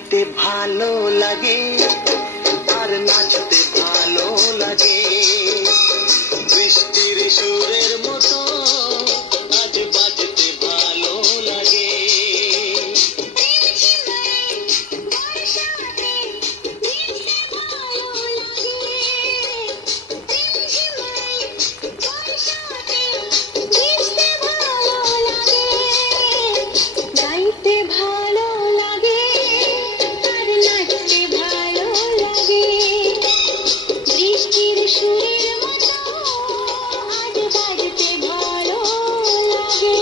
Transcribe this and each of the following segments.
গাইতে ভালো লাগে আর নাচতে ভালো লাগে, বৃষ্টির সুরের মতো আজ বাজতে ভালো লাগে। গাইতে ভালো লাগে আর নাচতে ভালো লাগে, বৃষ্টির সুরের মতো আজ বাজতে ভালো লাগে।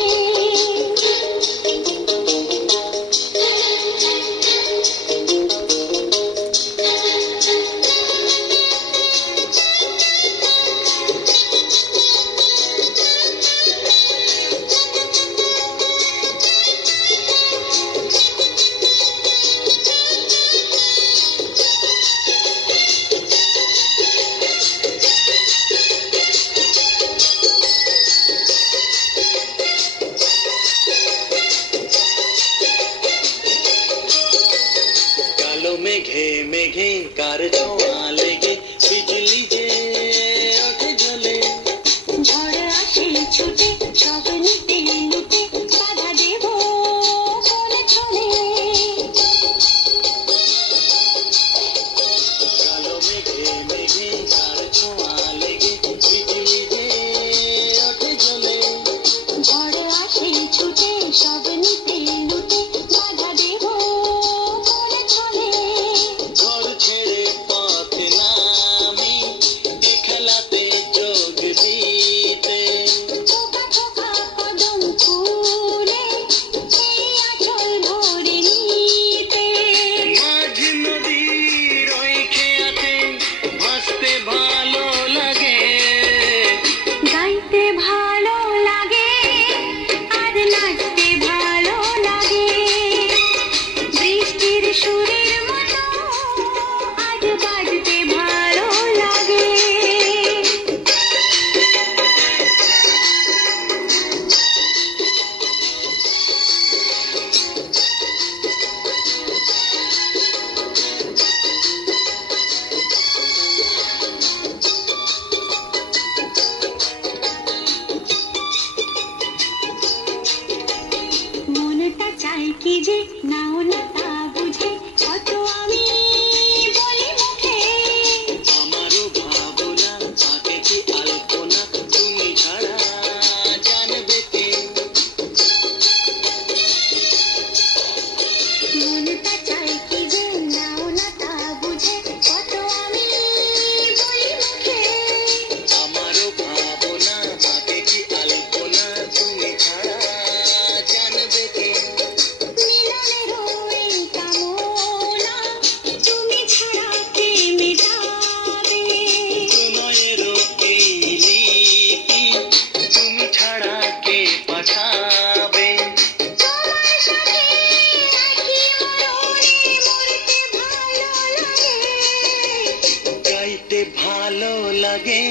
কালো মেঘে মেঘে কার ছোঁয়া লেগে বিজলি যে ওঠে জ্বলে, ঝড় আসে ছুটে সব নিতে লুটে বাধা দেব কোনে ছলে। কালো মেঘে মেঘে কার ছোঁয়া লেগে বিজলি যে ওঠে জ্বলে, ঝড় আসে ছুটে সব নিতে লুটে বাধা দেব কোনে ছলে। ঘর ছেড়ে পথ নামি এ খেলাতে যোগ দিতে, থোকা থোকা কদম ফুলে সেই আঁচল ভরে নিতে। মাঝ নদীর ওই খেয়াতে ভাসতে ভালো লাগে, গাইতে ভালো লাগে আর নাচতে ভালো লাগে, বৃষ্টির সুরের মতো আজ বাজতে ভালো লাগে। মনটা চাই কি যে নাও না তা বুঝে কত আমি বলি মুখে। আমারও ভাবনা থাকে কি আলপনা তুমি ছাড়া জানবে কে। মনটা চাই কি যে নাও না তা বুঝে কত আমি বলি মুখে। আমারও ভাবনা থাকে কি আলপনা তুমি ছাড়া জানবে কে। মিলনেরও এই কামনা তুমি ছাড়া কে মেটাবে। প্রণয়েরও এই লিপি তুমি ছাড়া কে পাঠাবে। তোমার সাথে একই মরণে মরতে ভালো লাগে। গাইতে ভালো লাগে